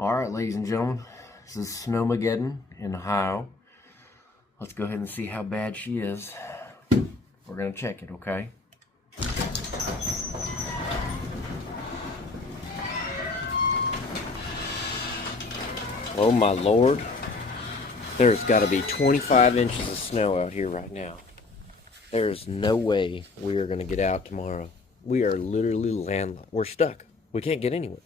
Alright, ladies and gentlemen, this is Snowmageddon in Ohio. Let's go ahead and see how bad she is. We're going to check it, okay? Oh my lord. There's got to be 25 inches of snow out here right now. There's no way we are going to get out tomorrow. We are literally landlocked. We're stuck. We can't get anywhere.